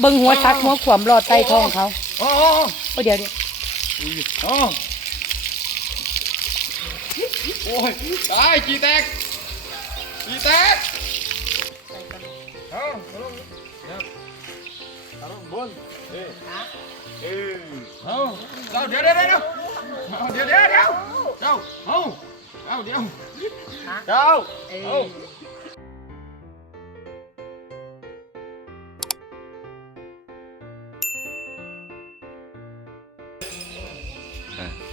เบิ่งหัวซักหัวขวมรอดใต้ท้องเขาโอ้โอ้โอ้เดี๋ยวเดี๋ยวโอ้โอ้ยตายจีแตกจีแตกเอาเอาลงครับเอาลงบนเอ้ยเอ้ยเอาเอาเดี๋ยวเดี๋ยวเดี๋ยวเอาเดี๋ยวเดี๋ยวเดี๋ยวเจ้าเอาเอาเดี๋ยวเจ้าเอา เ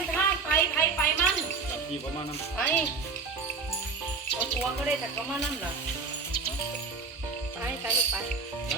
นท่าไปไปไปมั่งทีประมาณนั้นไปเอาตัวก็ได้แต่ก็มานั่นเหรอไปไปลูกไป ไป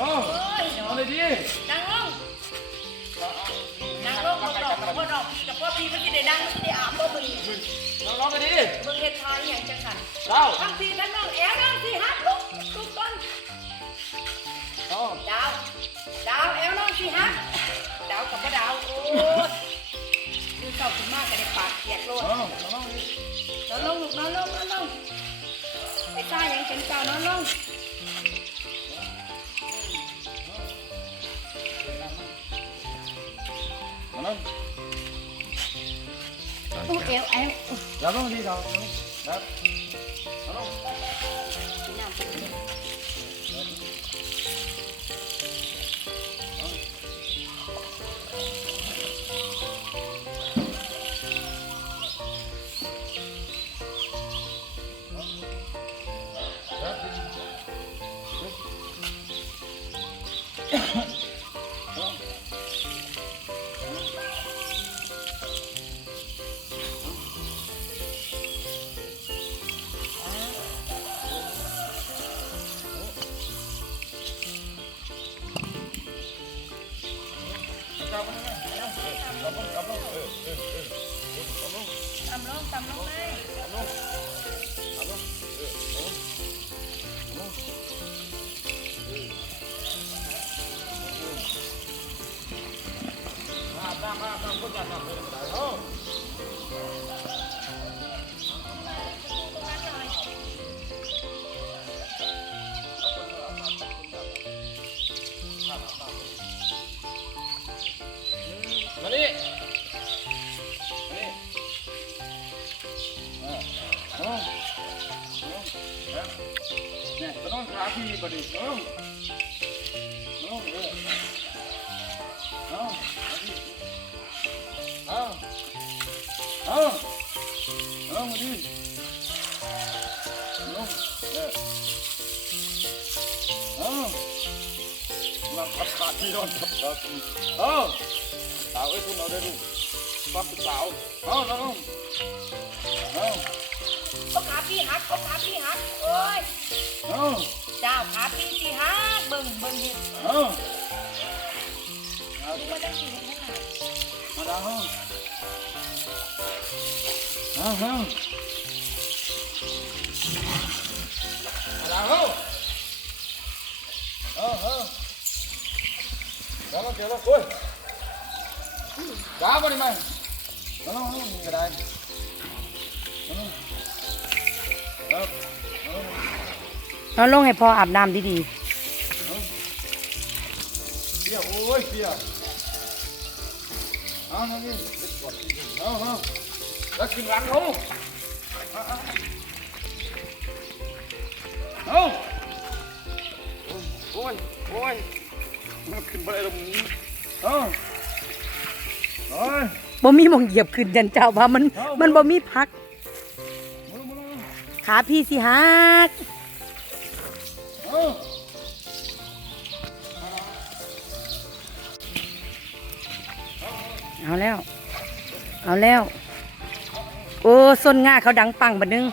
เอาเอาเลงเอานอนลงเอาแล้วสิไปนั่งเขาจังนะนั่งนั่งนั่งแอวนั่งฮักโอ้ทดใส่เอาเอ้ยดินั่งลงนั่งลงพ่อดอกกับพ่อดอกพี่กับพ่อพี่มันจะได้นั่งมันจะได้อาบบ่มึงน้องร้องไปดิเบิ่งเฮ็ดทายอย่างจังสันเจ้าทั้งพี่ทั้งน้องแอวนั่งสิฮักลุกลุกต้นดาวดาวแอวนั่งสิฮักดาวกับพ่อดาวโอ้ดูเศร้าขึ้นมากก็ได้ปากเกียดโลดเอน้องนอนลงลูกนอนลงนอนลงไปซ่ายังเป็นเก่านอนลงลง อู้เอวเอว จะต้องขาพี่พอดีเอาเอาเออเอาเอาเอาเอาเอามาดิเอาเออเอามาพัดขาที่นอนกับตาเอาสาวไอ้คุณเอาได้ดูปักสาวเอาน้องเอาก็ขาพี่หักก็ขาพี่หักโอ้ยเอา เจ้าขาพี่ที่หักเบิ่งเบิ่งเห็ดเอาดูมาได้กี่เห็ดขนาดมาดาวเอาเอามาดาวเอาเอาเดี๋ยวเราเดี๋ยวเราโอ้ยจ้าบ่ได้ไหมเอาเอาเอานี่ก็ได้เอาเอา เอาเอาลงให้พ่ออาบน้ำดีๆเปียกโอ้ยเปียกเอานั่นนี่เด็ดกดเอาเอาแล้วขึ้นหลังเอาเอาโอ้ยโอ้ยมันขึ้นไปได้แล้วมึงเอาโอ้ยบ่มีมองเหยียบขึ้นยันเจ้าว่ามันมันบ่มีพัก ขาพี่สิหัก เอาแล้ว เอาแล้ว โอ้ส้นง่าเขาดังปังบัดนึง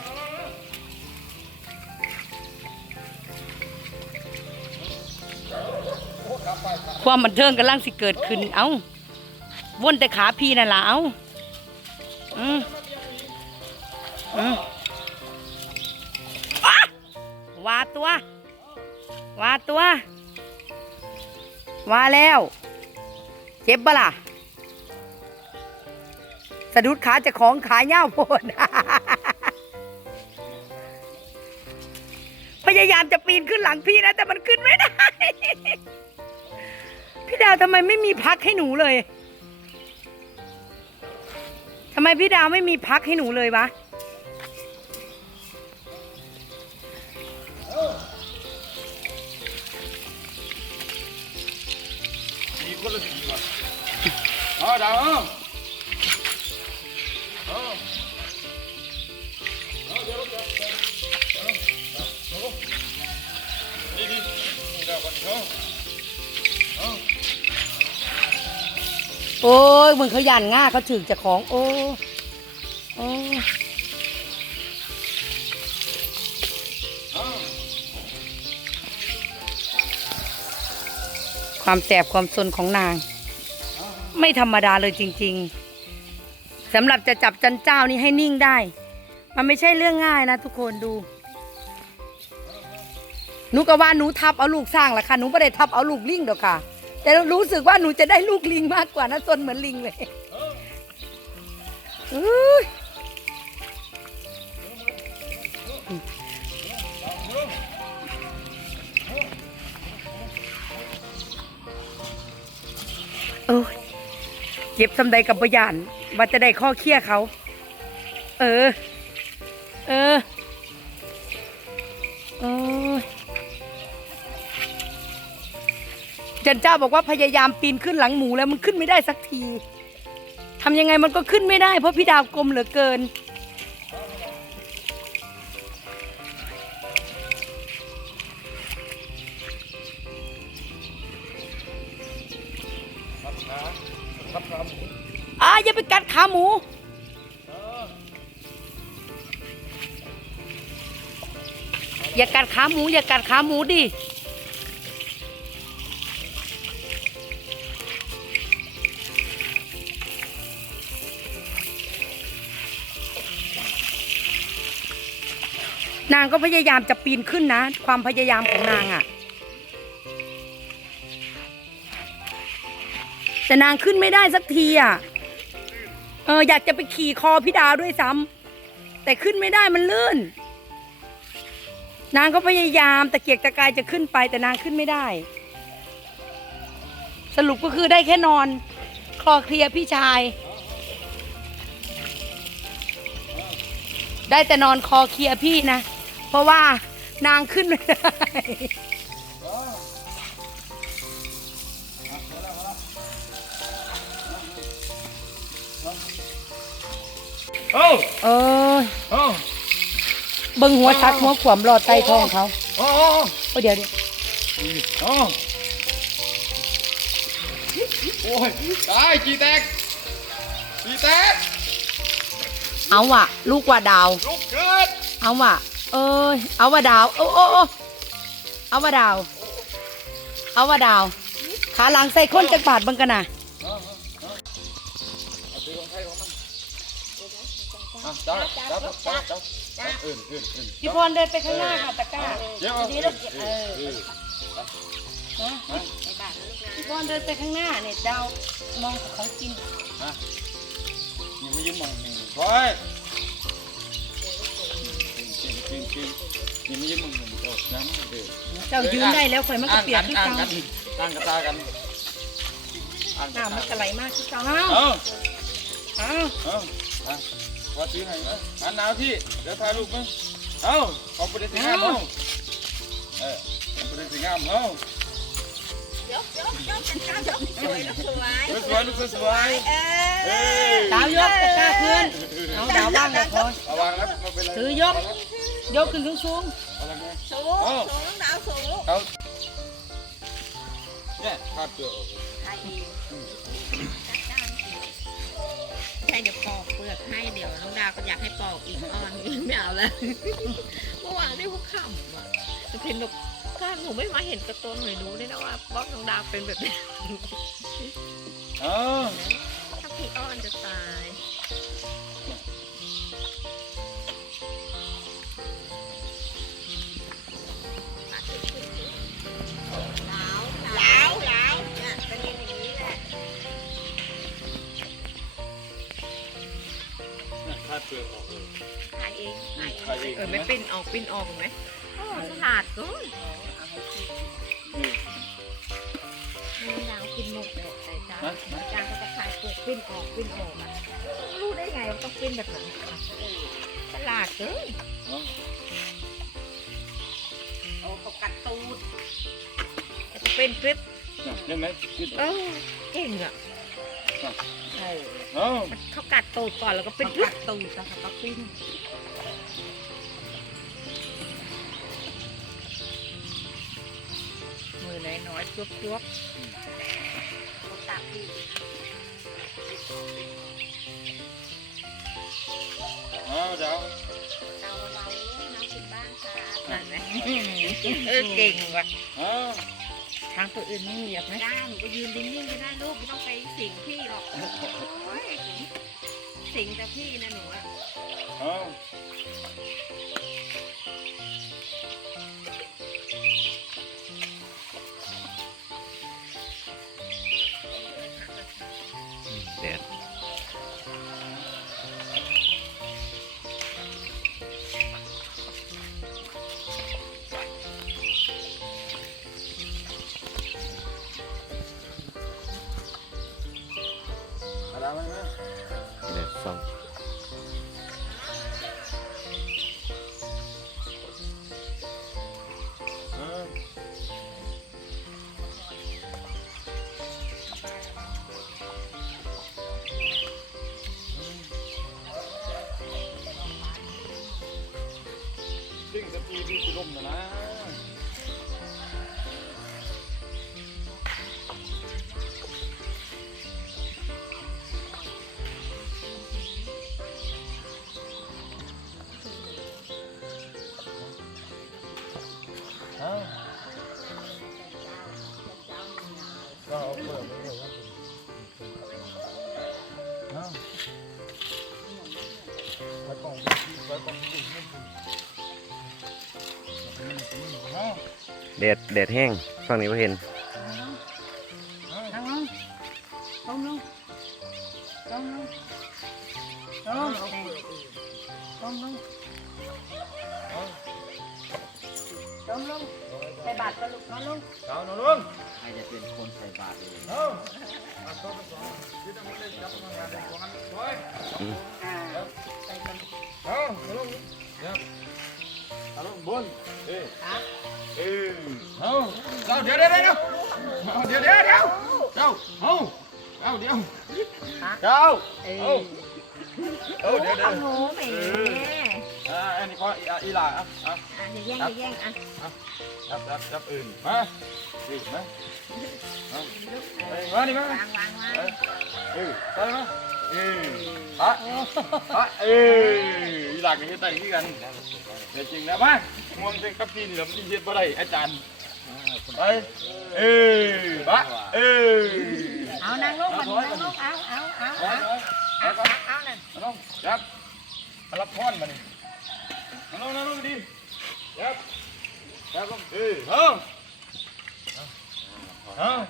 ความบันเทิงกำลังสิเกิดขึ้น เอาวนแต่ขาพี่นั่นล่ะ เอาอืมอืมอ๊ะวาตัว ว่าตัวว่าแล้ว เจ็บปะล่ะ สะดุดขาจะของขาเง่าโพดพยายามจะปีนขึ้นหลังพี่นะ แต่มันขึ้นไม่ได้ พี่ดาวทำไมไม่มีพักให้หนูเลยทำไมพี่ดาวไม่มีพักให้หนูเลยวะ คนละสีว่ะเอาดาวเอาเอาเอาเดี๋ยวเดี๋ยวเดี๋ยวเอาเอาเอานี่นี่นี่ดาวก่อนเอาเอาโอ้ยมึงเขายันง่าเขาถึงจะของโอ้ ความแสบความสนของนาง ไม่ธรรมดาเลยจริง ๆสำหรับจะจับจันเจ้านี่ให้นิ่งได้ มันไม่ใช่เรื่องง่ายนะทุกคนดูหนูก็ว่าหนูทับเอาลูกสร้างละค่ะหนูไม่ได้ทับเอาลูกลิงเดอกค่ะ แต่รู้สึกว่าหนูจะได้ลูกลิงมากกว่านะตนเหมือนลิงเลย อุ๊ยโอ้ยเจ็บสำใดกับบยานว่าจะได้ข้อเคี้ยเขา เออ เออเออจันเจ้าบอกว่าพยายามปีนขึ้นหลังหมูแล้วมันขึ้นไม่ได้สักทีทำยังไงมันก็ขึ้นไม่ได้เพราะพี่ดาวกลมเหลือเกิน กัดขาหมูอออย่ากัดขาหมู อย่ากัดขาหมูดินางก็พยายามจะปีนขึ้นนะ ความพยายามของนางอะ่ะ แต่นางขึ้นไม่ได้สักทีอะ่ะ เอออยากจะไปขี่คอพี่ดาวด้วยซ้ำแต่ขึ้นไม่ได้มันลื่น นางก็พยายามตะเกียกตะกายจะขึ้นไปแต่นางขึ้นไม่ได้ สรุปก็คือได้แค่นอน คลอเคลียร์พี่ชาย ได้แต่นอนคอเคลียร์พี่นะ เพราะว่านางขึ้นไม่ได้ เอาเออเอาเบิ่งหัวทักหัวขวมรอดใต้ท้องเขาเอาเอาโอ้เดี๋ยวเดี๋ยวเอาโอ้ยตายจีแตกจีแตกเอาว่ะ ลูกว่าดาวลุกเกิดเอาว่ะ เอ้ยเอาว่าดาวโอ้โอ้โอ้เอาว่าดาว เอาว่าดาว ขาหลังใส่ค้นจักบาทเบังกันนะ จับจับจับจับจับจับอื่นอื่นอื่นพี่พรเดินไปข้างหน้าค่ะตะกร้าเดี๋ยวเอาดีอื่นแล้วเออนะพี่พรเดินไปข้างหน้าเนี่ยดาวมองของกินฮะยังไม่ยืมองคอยจริงจริงจริงนี่ไม่ยืมมึงมึงโอ้น้ำเดือดเจ้ายืนได้แล้วข่อยมันก็เปียกที่อ่างเก่ากันอ่างกระตากันอ่างกระน้ำมันตาก็ไหลมากที่เก่าเอ้าเอ้าเอ้า วัดซื้อให้เอ้าหันหนาวที่ เดี๋ยวถ่ายรูปมั้งเอ้าขอบประเด็นสิงามเอ้าเออขอบประเด็นสิงามเอ้ายกยกยกเป็นการยกสวยลูกสวยสวยลูกสวยเอเอ้อยดาวยกตะกร้าขึ้นเอาดาวบ้างเลยพอระวังนะไม่เป็นไรถือยก ยกขึ้นสูงเอาละไงสูงสูงน้องดาวสูงลูกเอาเนี่ยคาดเกลือออกใช่ดีใช่ เดี๋ยวปอกเปลือกให้เดี๋ยวน้องดาวก็อยากให้ปอกอีกอ่อนไม่เอาแล้วเมื่อวานได้พวกขำอะจะเห็นแบบก้านหนูไม่มาเห็นกระตุ้นหน่อยรู้ได้นะว่าบ๊อบน้องดาวเป็นแบบนี้เออถ้าพี่อ้อนจะตาย อไม่ปิ้นออกปิ้นออกไหมโอ้ฉลาดเกินนี่น้องดาวกินหมกเลยแต่จ้าจางก็จะขายเปลือกปิ้นออกปิ้นออกอะรู้ได้ไงว่าต้องปิ้นแบบไหนฉลาดเกินเอาโอ้เขากัดตูดจะเป็นคลิปเนี่นไหมคิดเออเก่งอะใช่เอาเขากัดตูดก่อนแล้วก็เป็นกัดตูดแล้วก็ปิ้น อน้อยๆจุ๊บจุ๊บตักดีเอาเดี๋ยวเอาเราน้ำกินบ้างค่ะนั่นไหมเออเก่งว่ะเอาทางตัวอื่นไม่เหยียบไหมได้หนูก็ยืนนิ่งๆก็ได้ลูกไม่ต้องไปสิงพี่หรอกโอ้ยสิงแต่พี่นะหนูอะเอา Evet sağ. แดดแดดแห้งฝั่งนี้บ่เห็น อ้าว Đông luôn Đông luôn ลงลงใส่บาตรก็ลุกนอนลงเอาหนูลุงใครจะเป็นคนใส่บาตรเองเอาเอาตัวไปสองที่ต้องเล่นจับทำงานเป็นของอันสวยอ่าใส่กันเอาหนูลุงเดี๋ยวเอาลุงบนเอ้ยฮะเอ้ยเอาเอาเดี๋ยวเดี๋ยวเดี๋ยวเอาเดี๋ยวเดี๋ยวเดี๋ยวเจ้าเอาเอาเดี๋ยวเจ้าเอเอาอเอาเดี๋ยวเดี๋ยวหนูแหม อ่าอันนี้พออีอีหลาอะอะอะอย่าแย่งอย่าแย่งอะจับจับจับอื่นมาดิมาเอาไปมาดิมาวางวางวางเออเออไปมาเออฮะฮะเอออีหล่ากับเฮ็ดได้คือกันแต่จริงนะมาม่วงเต็งกับพี่นี่เราไม่เฮ็ดบ่ได้อาจารย์ไปเออปะเออเอานั่งลงมานั่งลงเอาเอาเอาไปเอาไปไปเอาเอานั่นมาลงจับมารับพรมานี่ Hello, hello, Dave. Yep. Welcome. Hey, hello. Huh?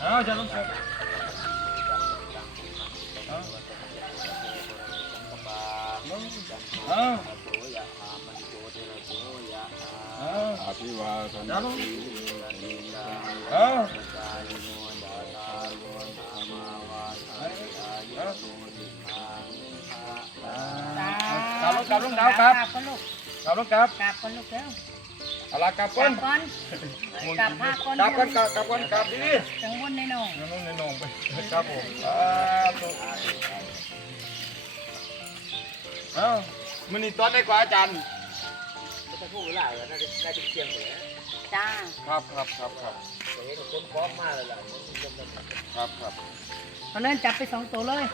હા ચાલો આપણી વાત હા าจะลงเก็บเอาเอาเอาอภิวาทนาเอากลับลงกลับลงดาวครับก็ลูกกลับลงกลับกลับก็ลูกแล้วเอาละกลับกก่ลัอนบก่อนกลับพาก่อนกลับก่อนกลับกลับก่อนกลับดีจังวนในหนองๆน้องในนองไปครับผมครับเอ้ามันนี่ตอนได้กว่าอาจารย์จ้าครับครับครับครับครับครับตอนนั้นจับไปสองตัวเลย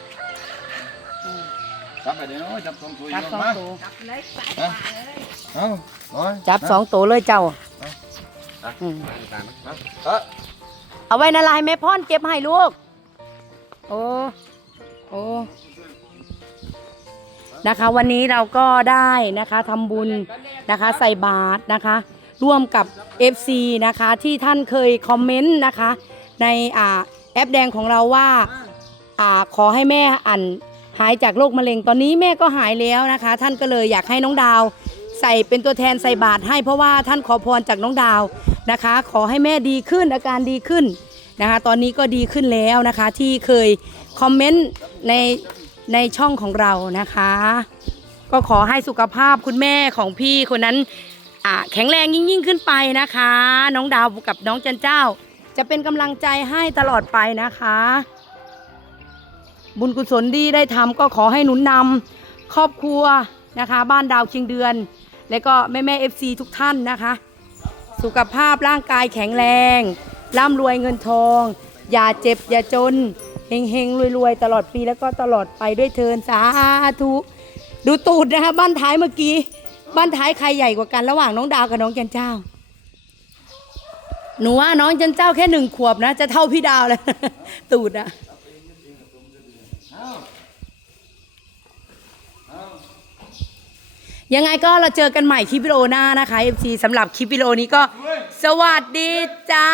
อืม จับไปเดี๋ยวน้อยจับสองตัวจับสองมาตัวจับเลยสายเอ้าป่าเลยเอ้าน้อยจับสองตัวเลยเจ้าอะอืมนะเอ้าเอาไว้นาลายแม่พ่อนเก็บให้ลูก โอ้โอ้นะคะ วันนี้เราก็ได้นะคะทำบุญนะคะ ใส่บาตรนะคะ ร่วมกับ FC นะคะที่ท่านเคยคอมเมนต์นะคะ ในอ่าแอปแดงของเราว่าอ่าขอให้แม่อ่าน หายจากโรคมะเร็งตอนนี้แม่ก็หายแล้วนะคะ ท่านก็เลยอยากให้น้องดาว ใส่เป็นตัวแทนใส่บาตรให้เพราะว่าท่านขอพรจากน้องดาวนะคะ ขอให้แม่ดีขึ้นอาการดีขึ้นนะคะ ตอนนี้ก็ดีขึ้นแล้วนะคะที่เคยคอมเมนต์ในในช่องของเรานะคะ ก็ขอให้สุขภาพคุณแม่ของพี่คนนั้นแข็งแรงยิ่งยิ่งขึ้นไปนะคะ น้องดาวกับน้องจันเจ้า จะเป็นกำลังใจให้ตลอดไปนะคะ บุญกุศลที่ได้ทำก็ขอให้หนุนนำครอบครัวนะคะ บ้านดาวเคียงเดือน และก็แม่แม่เอฟซีทุกท่านนะคะ สุขภาพร่างกายแข็งแรง ร่ำรวยเงินทอง อย่าเจ็บอย่าจนเฮงเฮงรวยรวยตลอดปีแล้วก็ตลอดไปด้วยเทินสาธุดูตูดนะคะบ้านท้ายเมื่อกี้ บ้านท้ายใครใหญ่กว่ากันระหว่างน้องดาวกับน้องจันเจ้า หนูว่าน้องจันเจ้าแค่หนึ่งขวบนะ จะเท่าพี่ดาวเลยตูดอะ ยังไงก็เราเจอกันใหม่คลิปวิดีโอหน้านะคะเอฟซีสำหรับคลิปวิดีโอนี้ก็สวัสดีจ้า